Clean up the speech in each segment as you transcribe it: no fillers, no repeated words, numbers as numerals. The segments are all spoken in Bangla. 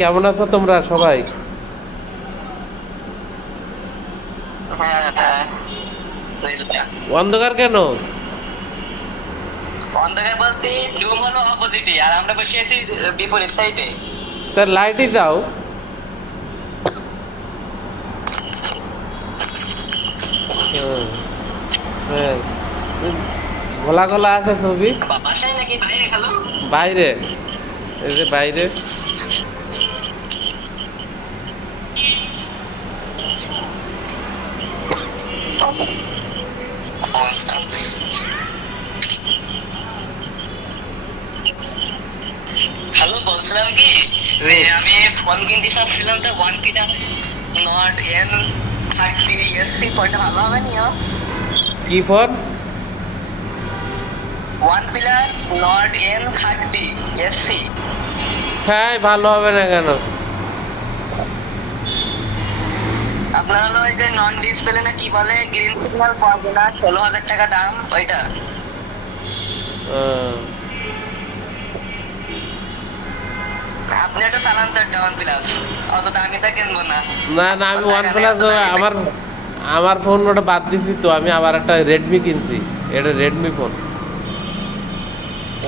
কেমন আছো তোমরা সবাই? হ্যাঁ, হ্যাঁ, অন্ধকার কেন? অন্ধকার বলতে রুম হলো অপোজিটে আর আমরা বসে আছি বিপরীত সাইডে। তার লাইটই দাও। হ্যাঁ, হ্যাঁ। ঘোলা ঘোলা আছে ছবি। বাসায় নাকি বাইরে খালো? বাইরে, এই যে বাইরে। হ্যালো, বলছিলাম কি যে হুম। আমি ফোন কিনতে চাচ্ছিলাম, তো ওয়ান পিটা নট N30 SC ফোনটা ভালো হবে নি? কি phone? One plus not N30 SC। হ্যাঁ, ভালো হবে না কেন? আপনার হলো ওই যে নন ডিসপ্লে না কি বলে, গ্রিন সিগন্যাল পাবো না, 16,000 টাকা দাম ওইটা। আহ, আপনি একটা চালান তো একটা ওয়ান প্লাস, অত দামি তা কিনবো না। না না, আমি ওয়ান প্লাস আমার আমার ফোন ওটা বাদ দিছি, তো আমি আবার একটা রেডমি কিনছি। এটা রেডমি ফোন।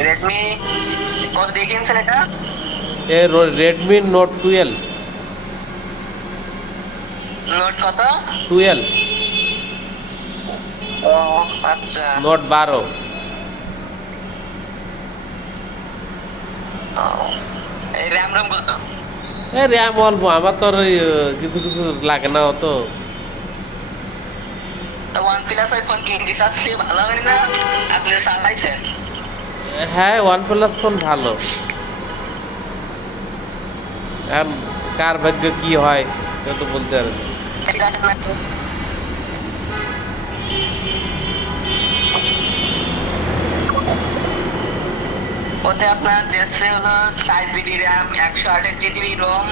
রেডমি কত দিয়ে কিনছেন এটা? এ রেডমি নোট 12। নোট কত? 12। ও আচ্ছা। নোট 12। ও, এই র্যাম রোম কত? র্যাম অল্প, আমার তো আর ওই, কিছু কিছু লাগে না অত। ওয়ান প্লাস ওই ফোন কিনতে চাচ্ছি, ভালো হবে না? আপনি তো চালাইছেন। হ্যাঁ, ওয়ান প্লাস ফোন ভালো। আর কার ভাগ্য কি হয় কেউ তো বলতে পারে না। ঠিক আছে না? ওতে আপনার যাচ্ছে হলো 4 GB র্যাম, 128 GB রোম,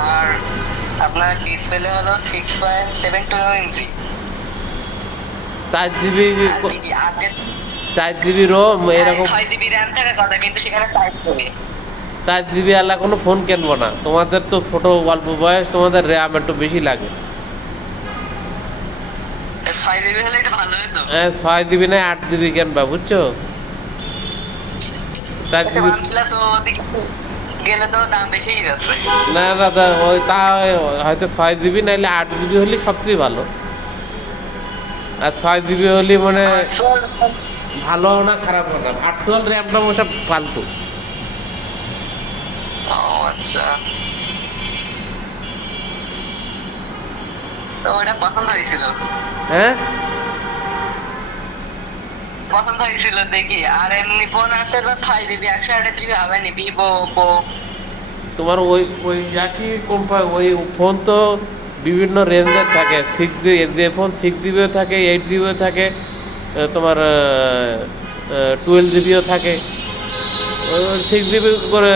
আর আপনার ডিসপ্লে হলো 6.72 ইঞ্চি। 4 জিবি, আর দিদি আপডেট 4 জিবি রোম এরকম। 6 GB র্যাম থাকার কথা, কিন্তু সেখানে 4 GB। 4 জিবি আলা কোনো ফোন কিনবো না, তোমাদের তো ছোট অল্প বয়স, তোমাদের র্যাম একটু বেশি লাগে। 6 GB হলে এটা ভালো হতো। 6 জিবি না 8 জিবি কিনবা, বুঝছো? 4 জিবি। OnePlus তো দেখছি গেলে তো দাম বেশি যাচ্ছে। না দাদা, ওই তা হয়তো 6 জিবি নাইলে 8 জিবি হলে সবচেয়ে ভালো। আর 6 জিবি হলে মানে ভালো না খারাপ না, ভার্চুয়াল র্যামটা ওসব ফালতু। ও আচ্ছা, তো ওটা পছন্দ হয়েছিল। হ্যাঁ, পছন্দ হয়েছিল দেখি। আর এমনি ফোন আছে তো 6 GB 128 GB হবে নি, ভিভো, ওপো। তোমার ওই ওই একই কোম্পানি ওই ফোন তো বিভিন্ন রেঞ্জের থাকে। 6 জিবি যে ফোন 6 জিবিও থাকে, 8 জিবিও থাকে, তোমার 12 জিবিও থাকে। 6 জিবি করে,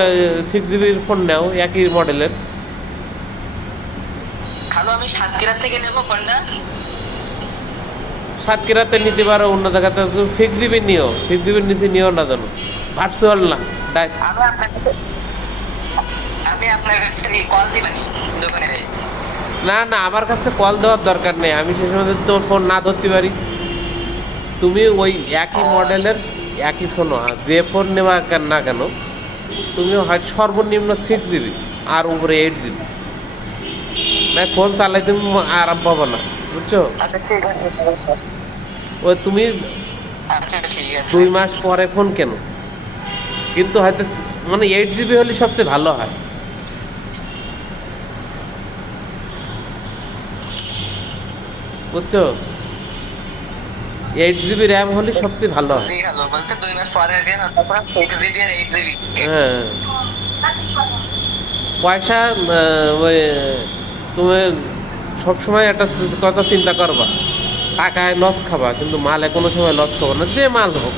6 জিবির ফোন নাও একই মডেলের। খালো আমি সাতক্ষীরা থেকে নেবো ফোনটা। সাতক্ষীরাতে নিতে পারো, অন্য জায়গাতে 6 জিবি নিও, 6 জিবির নিচে নিও না যেন, ভার্চুয়াল না। আমি আপনার কাছে আমি আপনার কাছে কল দিবানি দোকানে। না না, আমার কাছে কল দেওয়ার দরকার নেই, আমি সে সময় যদি তোর ফোন না ধরতে পারি। তুমি ওই একই ও আচ্ছা। মডেলের, একই ফোন, যে ফোন নেওয়া না কেন, তুমি হয়তো সর্বনিম্ন 6 জিবি আর উপরে 8 জিবি, না ফোন চালাই তুমি আরাম পাবো না, বুঝছো? আচ্ছা ঠিক আছে, ঠিক আছে। ওই তুমি আচ্ছা ঠিক আছে। 2 মাস পরে ফোন কেন, কিন্তু হয়তো মানে 8 জিবি হলে সবচেয়ে ভালো হয়, বুঝছো? 8 জিবি র্যাম হলে সবচেয়ে ভালো হয়। জি হ্যালো, বলছে 2 মাস পরে আসবে না, তারপর 6 GB আর 8 GB। হ্যাঁ, পয়সা ওই তুমি সবসময় একটা কথা চিন্তা করবা, টাকায় লস খাবা কিন্তু মালে কোনো সময় লস খাবো না, যে মাল হোক।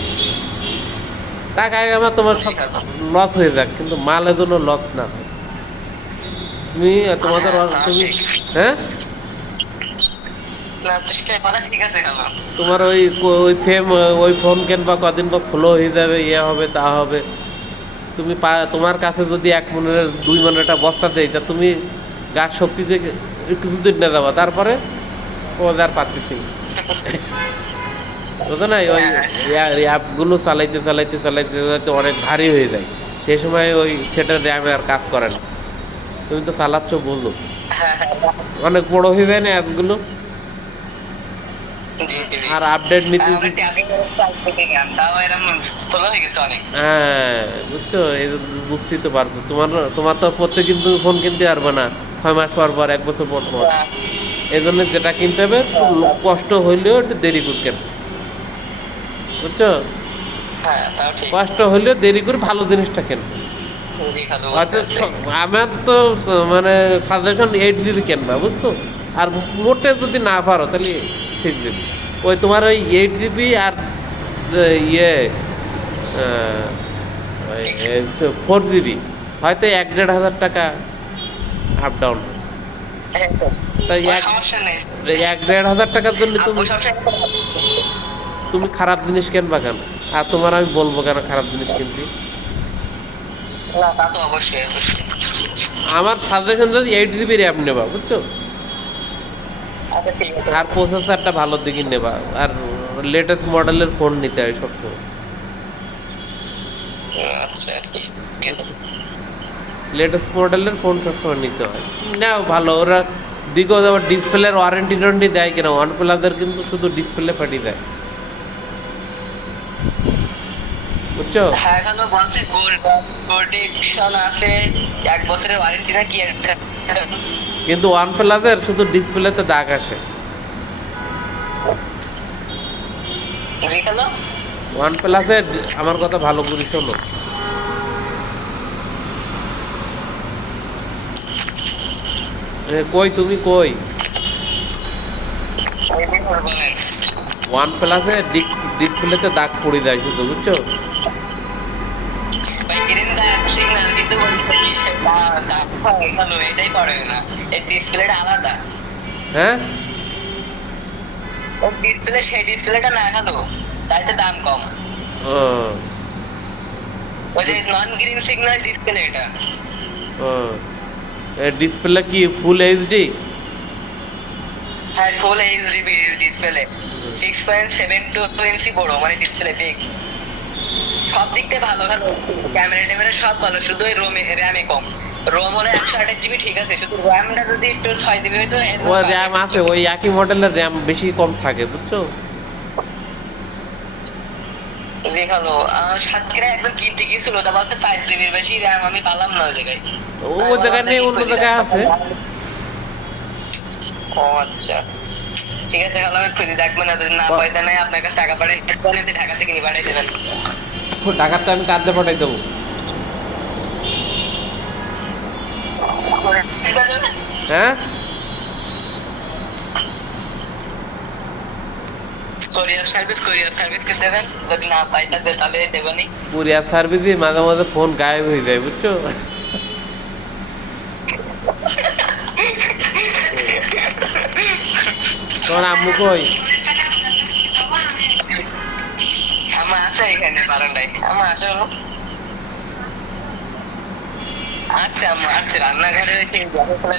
টাকায় আমার তোমার জি সব হ্যালো। লস হয়ে যাক, কিন্তু মালের জন্য লস না হয়। তুমি তোমাদের হ্যাঁ তা তুমি, ঠিক। হ্যাঁ, না চেষ্টা করা ঠিক আছে হ্যালো। তোমার ওই সেম ওই ফোন কিনবা, কদিন পর স্লো হয়ে যাবে, ইয়ে হবে তা হবে। তুমি তোমার কাছে যদি 1 মনের 2 মনের একটা বস্তা দেয় তা তুমি গাছ শক্তি থেকে কিছুদিন না যাবা, তারপরে ও আর পারতেছি না। বুঝো না, ওই অ্যাপগুলো চালাইতে চালাইতে চালাইতে চালাইতে অনেক ভারী হয়ে যায়, সেই সময় ওই সেটার র্যামে আর কাজ করে না। তুমি তো চালাচ্ছ, বোঝো, হ্যাঁ হ্যাঁ অনেক বড় হয়ে যায় না অ্যাপগুলো। জি জি জি। আর আপডেট নিতে আমরা ট্যাবিং তাও এরকম স্লো হয়ে গেছে অনেক। হ্যাঁ, বুঝছো, এই যে বুঝতেই তো পারছো, তোমার তোমার তো প্রত্যেক কিন্তু ফোন কিনতে পারবে না 6 মাস পর পর, 1 বছর পর পর। এই জন্য যেটা কিনতে হবে একটু কষ্ট হইলেও একটু দেরি করে কেন, বুঝছো, হ্যাঁ তাও ঠিক। কষ্ট হইলেও দেরি করে ভালো জিনিসটা কেন। জি খালু হয়তো আমার তো মানে সাজেশন 8 GB কেনবা, বুঝছো। আর মোটে যদি না পারো তাহলে 6 GB। ওই তোমার ওই 8 GB আর ইয়ে 4 GB হয়তো 1-1.5 হাজার টাকা আপ ডাউন। তাই সমস্যা নেই। 1-1.5 হাজার টাকার জন্য তুমি তুমি খারাপ জিনিস কিনবা কেন? আর তোমার আমি বলবো কেন খারাপ জিনিস কিনতে? না তা তো অবশ্যই অবশ্যই। আমার সাজেশন যদি 8 GB র্যাম নেবা, বুঝছো, আচ্ছা ঠিক আছে। আর প্রসেসরটা ভালো দিকে নেবা, আর লেটেস্ট মডেলের ফোন নিতে হয় সবসময়। আচ্ছা ঠিক আছে। লেটেস্ট মডেলের ফোন সবসময় নিতে হয়, নাও ভালো। ওরা দিকেও আবার ডিসপ্লের ওয়ারেন্টি টোয়ারেন্টি দেয় কিনা, OnePlus-এর কিন্তু শুধু ডিসপ্লে ফাটিয়ে দেয়, বুঝছো। হ্যাঁ এখনো বলছে প্রোটেকশন আছে, 1 বছরের ওয়ারেন্টি না কি একটা। কিন্তু OnePlus-এর শুধু ডিসপ্লেতে দাগ আসে। জি খালু। OnePlus-এর আমার কথা ভালো করে শোনো, কই তুমি কই? OnePlus-এর ডিসপ্লেতে দাগ পড়ে যায় শুধু, বুঝছো। ভাই গ্রিন সিগন্যাল কিন্তু খালু এটাই করে না, এই ডিসপ্লেটা আলাদা। হ্যাঁ, ও ডিসপ্লে সেই ডিসপ্লেটা না খালু, তাই তো দাম কম। ও ওই যে নন গ্রিন সিগন্যাল ডিসপ্লে এটা। ও ডিসপ্লে কি ফুল এইচডি? হ্যাঁ ফুল এইচডি ডিসপ্লে, 6.72 ইঞ্চি বড়, মানে ডিসপ্লে বিগ। সব দিক থেকে ভালো ভালো, ক্যামেরা ট্যামেরা সব ভালো, শুধু ওই র্যামে কম। রোম হলো 128 GB, ঠিক আছে, শুধু র্যামটা যদি একটু 6 GB হইতো। ও র্যাম আছে, ওই একই মডেলের র্যাম বেশি কম থাকে, বুঝছো। দেখালো সাতক্ষীরা একদম কিনতে গিয়েছিল, তা বলছে 5 GB বেশি র্যাম আমি পালাম না ওই জায়গায়। ওই জায়গায় নেই, অন্য জায়গায় আছে। ও আচ্ছা ঠিক আছে খালু, আমি খুঁজে দেখবো না, যদি না পয়সা নেই আপনার কাছে টাকা পাঠাই, ঢাকা থেকে নিয়ে পাঠাই দেবেন। টাকাটা আমি কাঁদতে পাঠাই দেবো। হ্যাঁ, কোরিয়ার সার্ভিস কে দেবেন, যদি না পাই তাহলে দেবনি। কুরিয়ার সার্ভিসে মাঝে মাঝে ফোন গায়েব হয়ে যায়, বুঝছো। তোমার আম্মু কই? আমার আছে এখানে বারান্দায়, আমার আছে আচ্ছা আম্মা আসছে রান্নাঘরে, এসে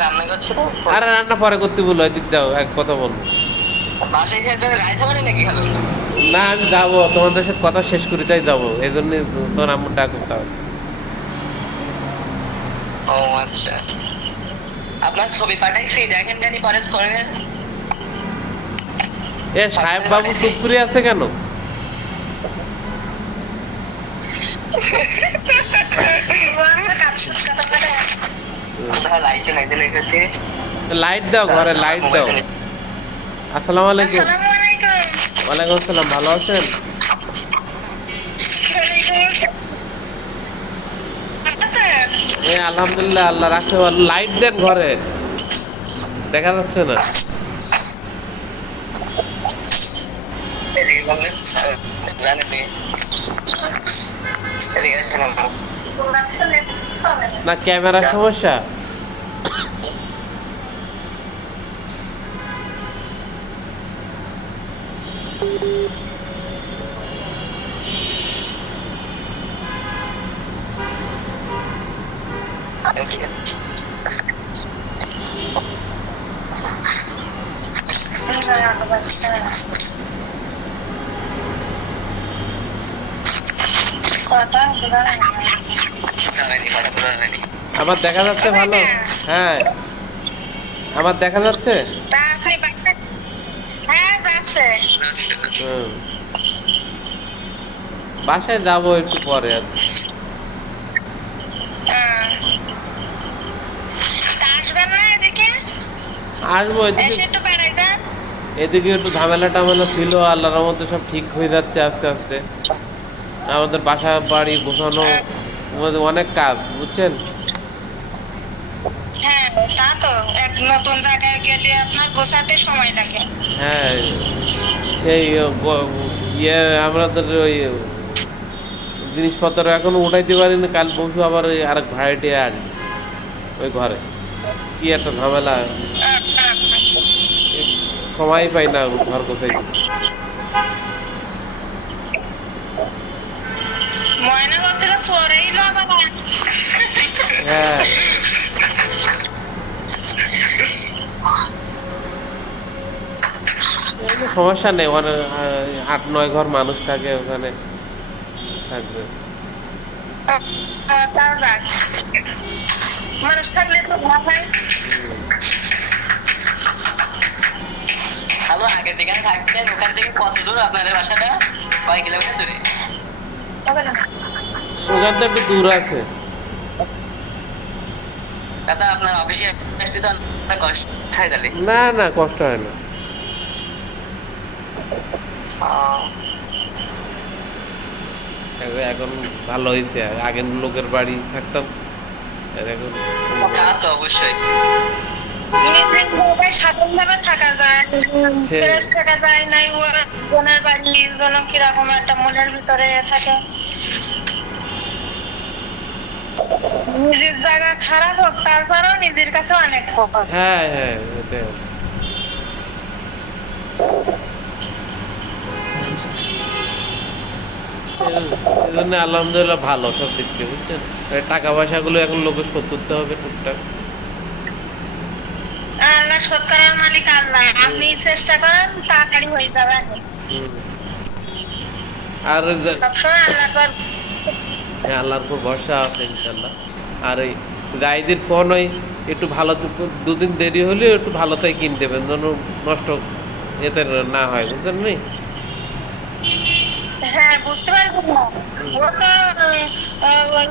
রান্না করছে তো। আরে রান্না পরে করতে বলো, এদিক দাও, এক কথা বলো। বাসায় খেয়ে রাইতে পারে নাকি খালু? না, আমি যাবো, তোমাদের সাথে কথা শেষ করি তাই যাবো, এই জন্য তোমার আম্মুর ডাক করতে হবে। ও আচ্ছা, আপনার ছবি পাঠাইছি, দেখেন জানি পরে করেন। এ সাহেব বাবু চুপ করে আছে কেন? লাইট দাও, ঘরে লাইট দাও। আসসালামু আলাইকুম। ওয়ালাইকুম আসসালাম, ভালো আছেন? আলহামদুলিল্লাহ, আল্লাহ রাখছে ভালো। লাইট দেন ঘরে, দেখা যাচ্ছে না। না ক্যামেরার সমস্যা? Okay. আমার দেখা যাচ্ছে ভালো? হ্যাঁ, আমার দেখা যাচ্ছে। হ্যাঁ যাচ্ছে। হুম, বাসায় যাবো একটু পরে আর কি। তা আসবেন না এদিকে? আসবো এদিকে। এসে একটু বেড়াই দেন। এদিকে একটু ঝামেলা টামেলা ছিল, আল্লাহর মধ্যে সব ঠিক হয়ে যাচ্ছে আস্তে আস্তে। আমাদের বাসা বাড়ি গোছানো, আমাদের অনেক কাজ বুঝছেন। হ্যাঁ তা তো, এক নতুন জায়গায় গেলে আপনার গোছাতে সময় লাগে। হ্যাঁ, সেই ইয়ে আমাদের ওই জিনিসপত্র এখনো উঠাইতে পারিনি, কাল পরশু আবার ওই আরেক ভাড়াটিয়া আসবে ওই ঘরে। কি একটা ঝামেলা, এই সময় পাই না ঘর গোছাইতে। ময়না বলছিল সরেই আবার। হ্যাঁ, এমনি সমস্যা নেই, ওখানে 8-9 ঘর মানুষ থাকে, ওখানে থাকবে। তাও যাক, মানুষ থাকলে তো ভালো হয়। হ্যালো, আগের যেখানে থাকতেন ওখান থেকে কত দূর আপনাদের বাসাটা? কয় কিলোমিটার দূরে? হবে না। ওখান থেকে একটু দূর আছে। দাদা আপনার অফিসে আসতে তো অনেক কষ্ট হয় তাহলে। না না, কষ্ট হয় না। এখন ভালো হয়েছে, আগের লোকের বাড়ি থাকতাম, আর এখন তা তো অবশ্যই। নিজের জায়গায় স্বাধীনভাবে থাকা যায়, সে- ফ্রেশ থাকা যায় নাই, বোনের বাড়ি যেন কিরকম একটা মনের ভিতরে থাকে। নিজের জায়গা খারাপ হোক, তারপরেও নিজের কাছে অনেক খবর। হ্যাঁ হ্যাঁ, ওটাই। এই জন্য আলহামদুলিল্লাহ ভালো সব দিক থেকে বুঝছেন। এই টাকা পয়সাগুলো এখন লোকে শোধ করতে হবে টুকটাক। আল্লাহ সত্তরের মালিক আল্লাহ, আপনি চেষ্টা করেন তাড়াতাড়ি হয়ে যাবে। হুম। আর ওই যে- সবসময় আল্লাহ পর। হ্যাঁ, আল্লাহর উপর ভরসা আছে ইনশাল্লাহ। আর এই রাইদের ফোন ওই একটু ভালো দুদিন দেরি হলেও একটু ভালোটাই কিনে দেবেন, যেন নষ্ট এতে না হয় বুঝছেন নি। হ্যাঁ বুঝতে পারবো না, ও তো ওর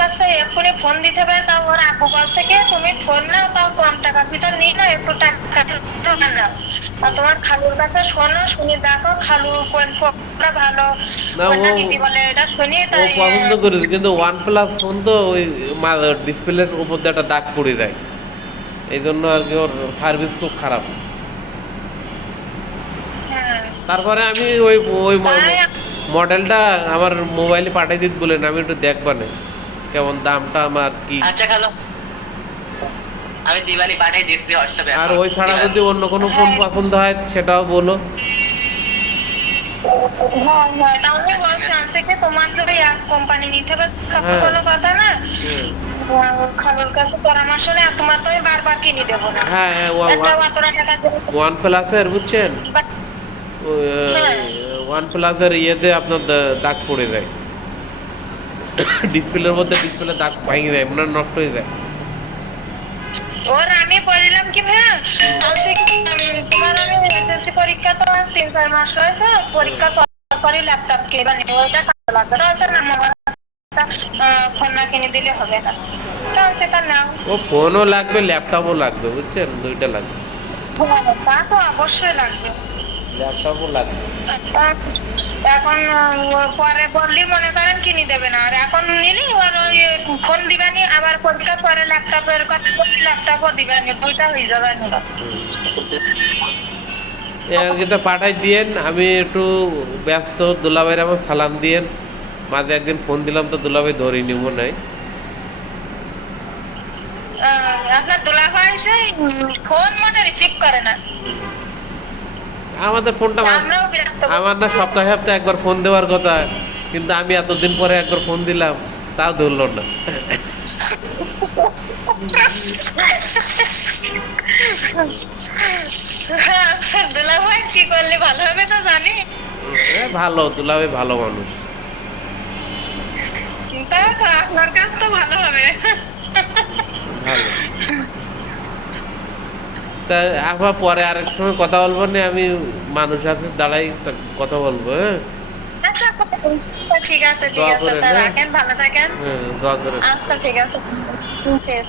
কাছে এক্ষুনি ফোন দিতে পারে, তাও ওর আপু বলছে কি তুমি ফোন নাও, তাও কম টাকার ভিতর নিয়ে নাও, একটু টাকা নাও। আর তোমার খালুর কাছে শোনো, শুনে দেখো খালু কোন ফোনটা ভালো, না, কোনটা ও নিতে বলে এটা শুনি ও তাই। পছন্দ করেছে, কিন্তু OnePlus ফোন তো ওই ডিসপ্লের উপর দিয়ে একটা দাগ পড়ে যায়, এই জন্য আর কি ওর সার্ভিস খুব খারাপ। হ্যাঁ। তারপরে আমি ওই ওই তাই মডেলটা আমার মোবাইলে পাঠিয়ে দিতে বলেন, আমি একটু দেখবানে কেমন দামটা আমার কি। আচ্ছা খালো, আমি দিবানি পাঠিয়ে দিচ্ছি হোয়াটসঅ্যাপে। আর ওই ছাড়া যদি অন্য কোনো ফোন পছন্দ হয় সেটাও বলো। হ্যাঁ হ্যাঁ, তাহলে বলছি আছে কি তোমার যদি এক কোম্পানি নিতে হবে হ্যাঁ। কোনো কথা না। হুম। খালুর কাছে পরামর্শ নেই, আর তোমার তো আমি বারবার কিনে দেবো না। হ্যাঁ হ্যাঁ, একটা অতটা টাকা দিয়ে OnePlus-এর বুঝছেন, হ্যাঁ। OnePlus-এর ইয়েতে আপনার দাগ পড়ে যায়, ডিসপ্লের মধ্যে ডিসপ্লে দাগ ভেঙে যায়, মানে নষ্ট হয়ে যায়। ওর আমি বললাম কি ভাইয়া, বলছি কি, তোমার আমি এসএসসি পরীক্ষা তো 3-4 মাস হয়েছে, পরীক্ষার পরই ল্যাপটপ কিনবা, ওইটা কাজে লাগবে না, আছে না মোবাইল ফোন না কিনে দিলে হবে না, তো সেটা নাও। ও ফোনও লাগবে, ল্যাপটপও লাগবে বুঝছেন, দুইটা লাগবে। হ্যাঁ, তা তো অবশ্যই লাগবে। ল্যাপটপও লাগবে। এখন পরে বললি মনে করেন কিনে দেবে না, আর এখন নিলি ওর ওই ফোন দিবানি, আবার পরীক্ষার পরে ল্যাপটপের কথা বললি ল্যাপটপও দিবানি, দুইটা হয়ে যাবে না। আর কিন্তু পাঠাই দিয়েন, আমি একটু ব্যস্ত, দুলাভাইয়ের আমার সালাম দিয়েন, মাঝে একদিন ফোন দিলাম তো দুলাভাই ধরেই নিব নাই। আপনার দুলাভাই সেই ফোন মনে রিসিভ করে না। আমাদের ফোনটা আমরাও বিরক্ত। আমার না সপ্তাহে সপ্তাহে একবার ফোন দেওয়ার কথা, কিন্তু আমি এতদিন পরে একবার ফোন দিলাম, তাও ধরলো না। দুলা ভাই কি করলে ভালো হবে তো জানি, ভালো, দুলাভাই ভালো মানুষ। চিন্তা তো আপনার কাছে তো ভালো হবে। ভালো। তা আবার পরে আরেক সময় কথা বলবো না, আমি মানুষ আছে দাঁড়াই কথা বলবো, হ্যাঁ। আচ্ছা ঠিক আছে ঠিক দোয়া আছে, করেন, তা হ্যাঁ? রাখেন, ভালো থাকেন। হ্যাঁ, দোয়া করে। আচ্ছা ঠিক আছে, শেষ